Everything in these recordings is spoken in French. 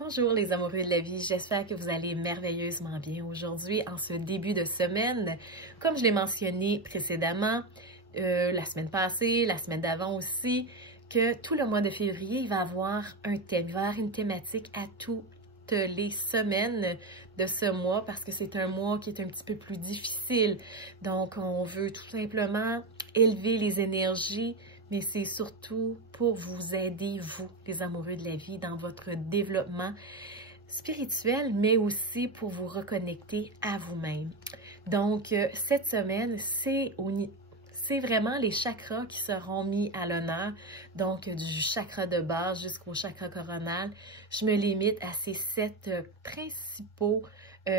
Bonjour les amoureux de la vie, j'espère que vous allez merveilleusement bien aujourd'hui en ce début de semaine. Comme je l'ai mentionné précédemment, la semaine passée, la semaine d'avant aussi, que tout le mois de février, il va avoir un thème, il va avoir une thématique à toutes les semaines de ce mois parce que c'est un mois qui est un petit peu plus difficile. Donc, on veut tout simplement élever les énergies, mais c'est surtout pour vous aider, vous, les amoureux de la vie, dans votre développement spirituel, mais aussi pour vous reconnecter à vous-même. Donc, cette semaine, c'est vraiment les chakras qui seront mis à l'honneur, donc du chakra de base jusqu'au chakra coronal. Je me limite à ces 7 principaux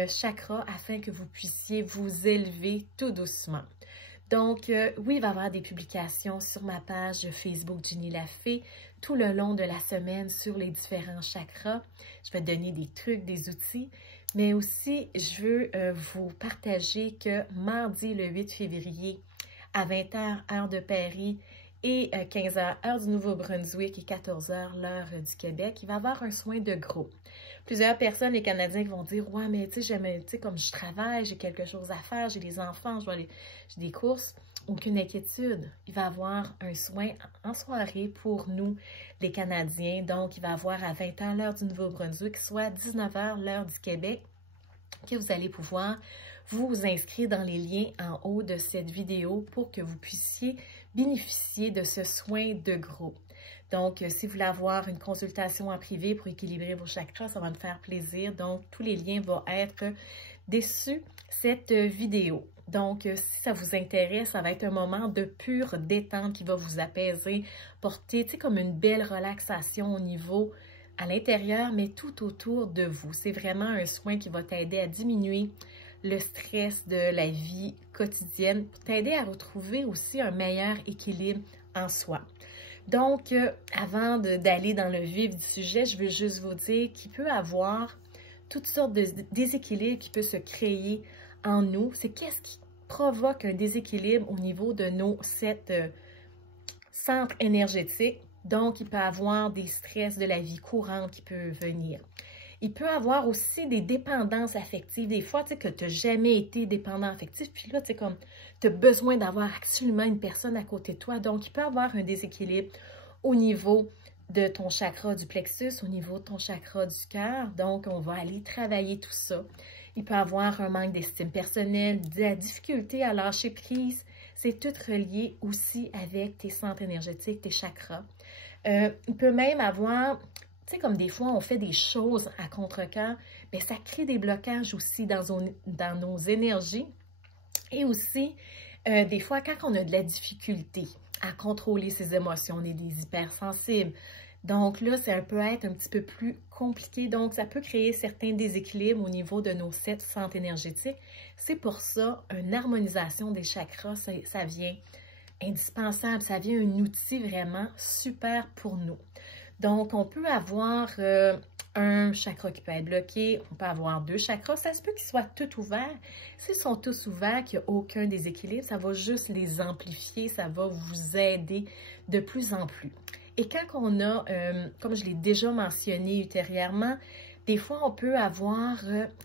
chakras afin que vous puissiez vous élever tout doucement. Donc, oui, il va y avoir des publications sur ma page Facebook Ginny La Fée tout le long de la semaine sur les différents chakras. Je vais donner des trucs, des outils, mais aussi, je veux vous partager que mardi, le 8 février, à 20h, heure de Paris, et 15h, heure du Nouveau-Brunswick, et 14h, l'heure du Québec, il va y avoir un soin de groupe. Plusieurs personnes, les Canadiens, qui vont dire « Ouais, mais tu sais, comme je travaille, j'ai quelque chose à faire, j'ai des enfants, j'ai des courses. » Aucune inquiétude. Il va y avoir un soin en soirée pour nous, les Canadiens. Donc, il va y avoir à 20h, l'heure du Nouveau-Brunswick, soit 19h, l'heure du Québec, que vous allez pouvoir vous inscrire dans les liens en haut de cette vidéo pour que vous puissiez bénéficier de ce soin de groupe. Donc, si vous voulez avoir une consultation en privé pour équilibrer vos chakras, ça va me faire plaisir. Donc, tous les liens vont être dessus cette vidéo. Donc, si ça vous intéresse, ça va être un moment de pure détente qui va vous apaiser, porter, tu sais, comme une belle relaxation au niveau à l'intérieur, mais tout autour de vous. C'est vraiment un soin qui va t'aider à diminuer le stress de la vie quotidienne, pour t'aider à retrouver aussi un meilleur équilibre en soi. Donc, avant d'aller dans le vif du sujet, je veux juste vous dire qu'il peut y avoir toutes sortes de déséquilibres qui peuvent se créer en nous. C'est qu'est-ce qui provoque un déséquilibre au niveau de nos 7 centres énergétiques. Donc, il peut y avoir des stress de la vie courante qui peuvent venir. Il peut y avoir aussi des dépendances affectives. Des fois, tu sais, que tu n'as jamais été dépendant affectif. Puis là, tu sais, comme tu as besoin d'avoir absolument une personne à côté de toi. Donc, il peut y avoir un déséquilibre au niveau de ton chakra du plexus, au niveau de ton chakra du cœur. Donc, on va aller travailler tout ça. Il peut y avoir un manque d'estime personnelle, de la difficulté à lâcher prise. C'est tout relié aussi avec tes centres énergétiques, tes chakras. Il peut même avoir... Tu sais, comme des fois, on fait des choses à contre-cœur, mais ça crée des blocages aussi dans nos énergies. Et aussi, des fois, quand on a de la difficulté à contrôler ses émotions, on est des hypersensibles. Donc là, ça peut être un petit peu plus compliqué. Donc, ça peut créer certains déséquilibres au niveau de nos 7 centres énergétiques. C'est pour ça, une harmonisation des chakras, ça vient indispensable. Ça vient un outil vraiment super pour nous. Donc, on peut avoir un chakra qui peut être bloqué, on peut avoir 2 chakras. Ça se peut qu'ils soient tous ouverts. S'ils sont tous ouverts, qu'il n'y a aucun déséquilibre, ça va juste les amplifier, ça va vous aider de plus en plus. Et quand on a, comme je l'ai déjà mentionné ultérieurement, des fois, on peut avoir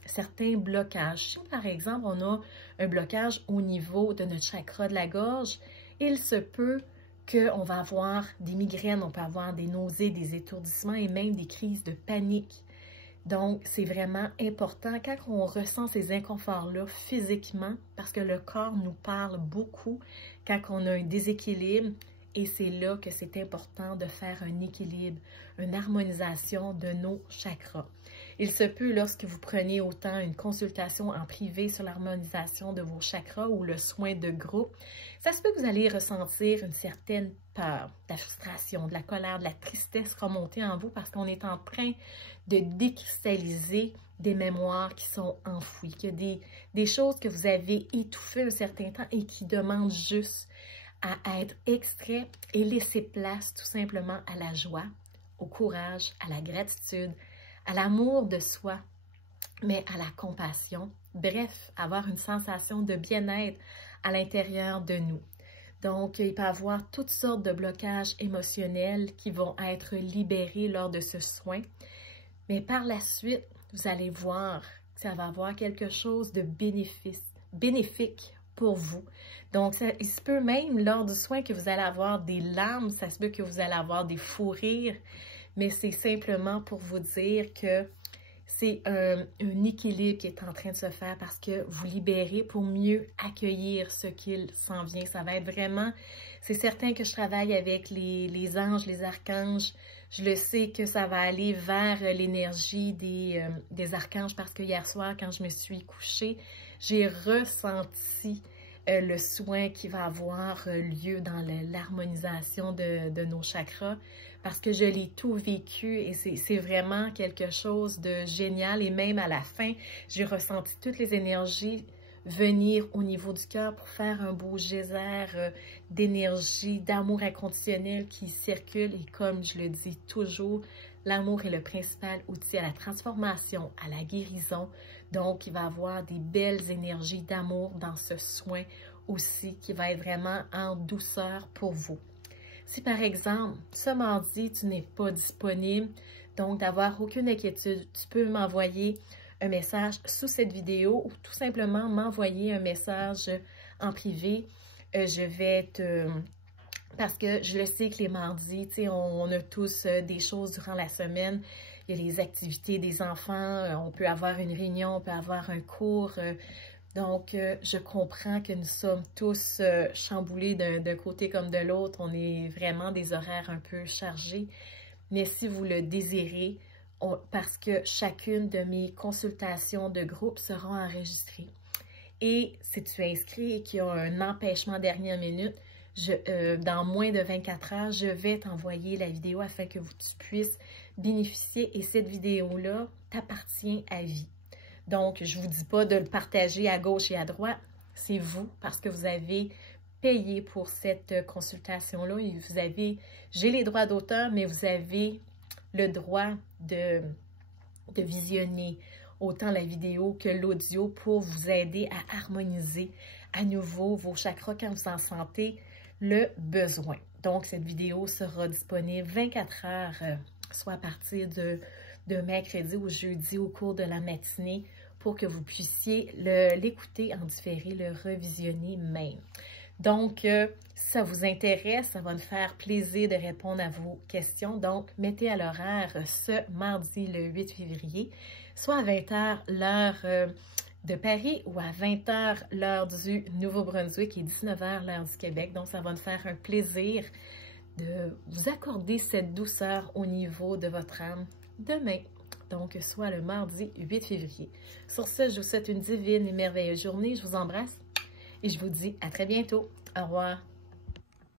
certains blocages. Si, par exemple, on a un blocage au niveau de notre chakra de la gorge, il se peut qu'on va avoir des migraines, on peut avoir des nausées, des étourdissements et même des crises de panique. Donc, c'est vraiment important quand on ressent ces inconforts-là physiquement, parce que le corps nous parle beaucoup quand on a un déséquilibre, et c'est là que c'est important de faire un équilibre, une harmonisation de nos chakras. Il se peut, lorsque vous prenez autant une consultation en privé sur l'harmonisation de vos chakras ou le soin de groupe, ça se peut que vous allez ressentir une certaine peur, de la frustration, de la colère, de la tristesse remonter en vous parce qu'on est en train de décristalliser des mémoires qui sont enfouies, qu'il y a des choses que vous avez étouffées un certain temps et qui demandent juste à être extraits et laisser place tout simplement à la joie, au courage, à la gratitude, à l'amour de soi, mais à la compassion. Bref, avoir une sensation de bien-être à l'intérieur de nous. Donc, il peut y avoir toutes sortes de blocages émotionnels qui vont être libérés lors de ce soin. Mais par la suite, vous allez voir que ça va avoir quelque chose de bénéfique pour vous. Donc, il se peut même lors du soin que vous allez avoir des larmes, ça se peut que vous allez avoir des fous rires, mais c'est simplement pour vous dire que c'est un équilibre qui est en train de se faire parce que vous libérez pour mieux accueillir ce qu'il s'en vient. Ça va être vraiment, c'est certain que je travaille avec les anges, les archanges. Je le sais que ça va aller vers l'énergie des archanges parce que hier soir, quand je me suis couchée, j'ai ressenti le soin qui va avoir lieu dans l'harmonisation de nos chakras parce que je l'ai tout vécu et c'est vraiment quelque chose de génial. Et même à la fin, j'ai ressenti toutes les énergies venir au niveau du cœur pour faire un beau geyser d'énergie, d'amour inconditionnel qui circule. Et comme je le dis toujours, l'amour est le principal outil à la transformation, à la guérison. Donc, il va y avoir des belles énergies d'amour dans ce soin aussi qui va être vraiment en douceur pour vous. Si par exemple, ce mardi, tu n'es pas disponible, donc d'avoir aucune inquiétude, tu peux m'envoyer un message sous cette vidéo ou tout simplement m'envoyer un message en privé. Je vais te... Parce que je le sais que les mardis, tu sais, on a tous des choses durant la semaine. Il y a les activités des enfants, on peut avoir une réunion, on peut avoir un cours. Donc, je comprends que nous sommes tous chamboulés d'un côté comme de l'autre. On est vraiment des horaires un peu chargés. Mais si vous le désirez, parce que chacune de mes consultations de groupe seront enregistrées. Et si tu es inscrit et qu'il y a un empêchement dernière minute, dans moins de 24 heures, je vais t'envoyer la vidéo afin que tu puisses bénéficier. Et cette vidéo-là t'appartient à vie. Donc, je ne vous dis pas de le partager à gauche et à droite. C'est vous, parce que vous avez payé pour cette consultation-là. J'ai les droits d'auteur, mais vous avez le droit de visionner autant la vidéo que l'audio pour vous aider à harmoniser à nouveau vos chakras quand vous en sentez le besoin. Donc, cette vidéo sera disponible 24 heures, soit à partir de mercredi ou jeudi au cours de la matinée pour que vous puissiez l'écouter en différé, le revisionner même. Donc, si ça vous intéresse, ça va me faire plaisir de répondre à vos questions. Donc, mettez à l'horaire ce mardi, le 8 février, soit à 20 h l'heure de Paris ou à 20 h l'heure du Nouveau-Brunswick et 19 h l'heure du Québec. Donc, ça va me faire un plaisir de vous accorder cette douceur au niveau de votre âme demain. Donc, soit le mardi 8 février. Sur ce, je vous souhaite une divine et merveilleuse journée. Je vous embrasse et je vous dis à très bientôt. Au revoir.